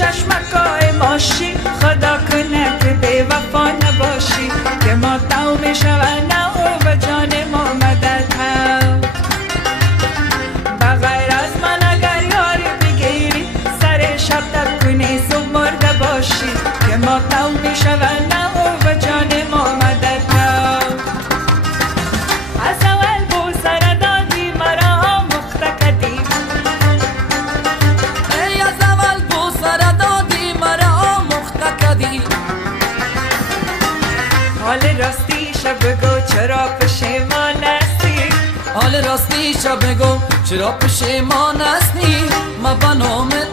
چشمکای ماشی خدا کنه که بی وفا نباشی که ما تو میشونه و جان ما مدد هم بغیر از من اگر یاری بگیری سر شب تب کنی صبح مرده باشی که ما تو میشونه و جان ما مدد هم از اول بو سر دادی مرا مخته کدی حال راستی شب بگو چرا پشیمان هستی حال راستی شب بگو چرا پشیمان هستی ما بنامت